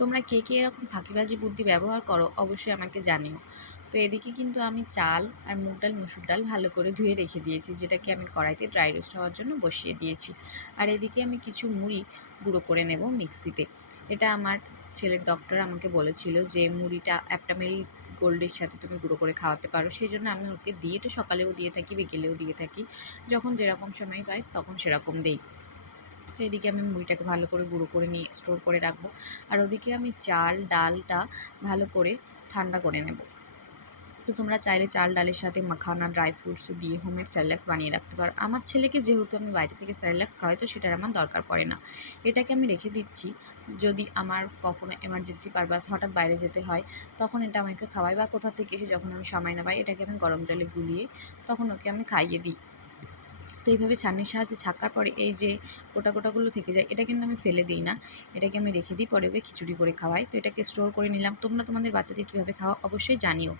তোমরা কে কে এরকম ফাঁকিবাজি বুদ্ধি ব্যবহার করো অবশ্যই আমাকে জানিও। তো এদিকে কিন্তু আমি চাল আর মুগ ডাল মুসুর ডাল ভালো করে ধুয়ে রেখে দিয়েছি, যেটাকে আমি কড়াইতে ড্রাই রোস্ট হওয়ার জন্য বসিয়ে দিয়েছি। আর এদিকে আমি কিছু মুড়ি গুঁড়ো করে নেব মিক্সিতে। এটা আমার ছেলের ডক্টর আমাকে বলেছিল যে মুড়িটা অ্যাপটামেল গোল্ডের সাথে তুমি গুঁড়ো করে খাওয়াতে পারো, সেই জন্য আমি ওকে দিয়ে, এটা সকালেও দিয়ে থাকি বিকেলেও দিয়ে থাকি, যখন যেরকম সময় পাই তখন সেরকম দিই। তো এদিকে আমি মুড়িটাকে ভালো করে গুঁড়ো করে নিয়ে স্টোর করে রাখবো। আর ওদিকে আমি চাল ডালটা ভালো করে ঠান্ডা করে নেব। তো তোমরা চাইলে চাল ডালের সাথে মাখানা ড্রাই ফ্রুটস দিয়ে হোমমেড স্যারেলাক্স বানিয়ে রাখতে পারো। আমার ছেলেকে যেহেতু আমি বাইরে থেকে স্যারেলাক্স খাওয়াই, তো সেটার আমার দরকার পড়ে না। এটাকে আমি রেখে দিচ্ছি, যদি আমার কখনো এমার্জেন্সি পারপাস হঠাৎ বাইরে যেতে হয় তখন এটা আমাকে খাওয়াই, বা কোথা থেকে এসে যখন আমি সময় না পাই এটাকে আমি গরম জলে গুলিয়ে তখন ওকে আমি খাইয়ে দিই। তো এইভাবে ছাঁকনির সাহায্যে ছাঁকার পরে এই যে গোটাগুলো থেকে যায়, এটা কিন্তু আমি ফেলে দিই না, এটাকে আমি রেখে দিই, পরে ওকে খিচুড়ি করে খাওয়াই। তো এটাকে স্টোর করে নিলাম। তোমরা তোমাদের বাচ্চাদের কীভাবে খাওয়া অবশ্যই জানিও।